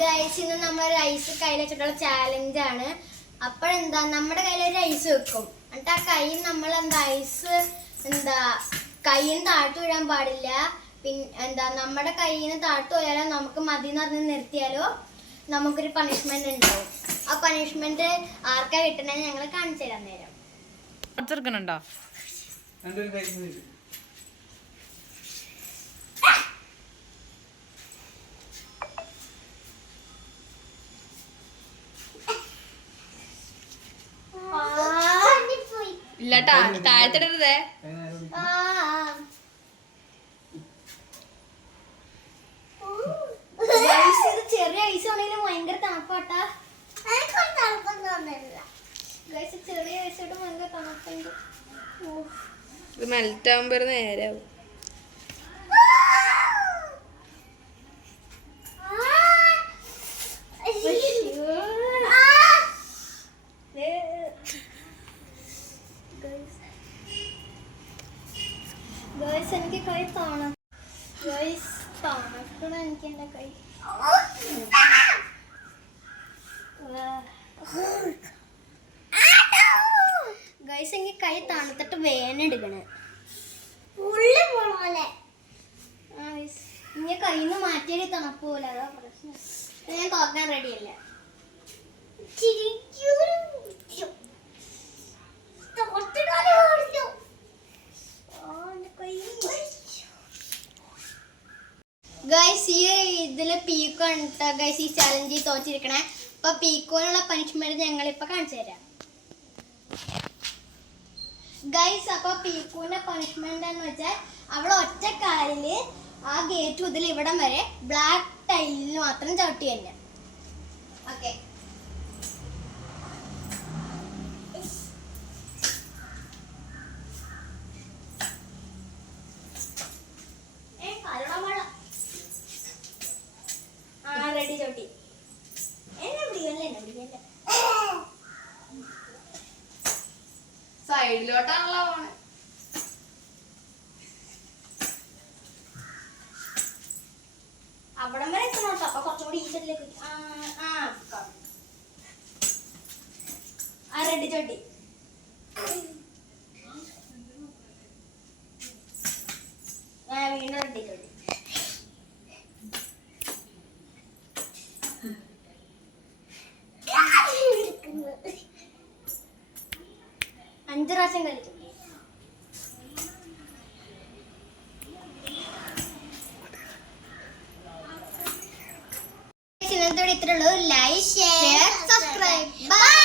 Guys ഇന്ന് നമ്മൾ ice കയ്യിൽ വെച്ചിട്ടുള്ള ചാലഞ്ച് ആണ്. അപ്പോഴെന്താ നമ്മുടെ കയ്യിൽ ഒരു ഐസ് വെക്കും, എന്നിട്ട് ആ കൈ നമ്മൾ ഐസ് കൈയിന് താഴ്ത്തു വീഴാൻ പാടില്ല. പിന്നെ നമ്മുടെ കൈയിന് താഴ്ത്തു പോയാലോ നമുക്ക് മതി എന്ന് പറഞ്ഞ് നിർത്തിയാലോ നമുക്കൊരു പണിഷ്മെന്റ് ഉണ്ടാവും. ആ പണിഷ്മെന്റ് ആർക്കാ കിട്ടണമെന്ന് ഞങ്ങൾ കാണിച്ചു തരാൻ നേരം. ഇല്ല താഴത്തിടരുതേ. ചെറിയ ഐസ് ആണെങ്കിലും ഭയങ്കര തണുപ്പാട്ടാ. ചെറിയ ഐസോട്ട് ഭയങ്കര തണുപ്പുണ്ട്. ഇത് മെൽറ്റ് ആവുമ്പോ നേരാവും. എനിക്ക് കൈ തണക്കണം, എനിക്ക് എന്റെ കൈ. ഗൈസ് എനിക്ക് കൈ തണുത്തിട്ട് വേനെടുക്കണേ. ഇനി കയ്യിൽ നിന്ന് മാറ്റിയാൽ തണുപ്പ് പോലെ, അതാ പ്രശ്നം. ഞാൻ തോക്കാൻ റെഡിയല്ല. ഗൈസ് ഈ ഇതില് പീക്കോണ് ഗൈസ് ഈ ചാലഞ്ച് തോറ്റിരിക്കണേ. അപ്പൊ പീക്കോനുള്ള പനിഷ്മെന്റ് ഞങ്ങളിപ്പോ കാണിച്ചു തരാം ഗൈസ്. അപ്പൊ പീക്കോന്റെ പനിഷ്മെന്റ് എന്ന് വെച്ചാൽ അവളെ ഒറ്റക്കാലില് ആ ഗേറ്റ് മുതൽ ഇവിടം വരെ ബ്ലാക്ക് ടൈലിൽ മാത്രം ചവിട്ടി തന്നെ. ഓക്കെ, റെഡി ചവിട്ടി. സൈഡിലോട്ടാണല്ലോ പോണേ. അവിടം വരെ എത്തണോട്ടോ. അപ്പൊ കുറച്ചുകൂടി ഈ സൈഡിലേക്ക് റെഡി ചവിട്ടി. വീണ്ടും റെഡി ചവിട്ടി. 5 പ്രാവശ്യം കളിച്ചു. ഇന്നത്തെ ഇത്രയുള്ളൂ. Like, share, subscribe. ബൈ.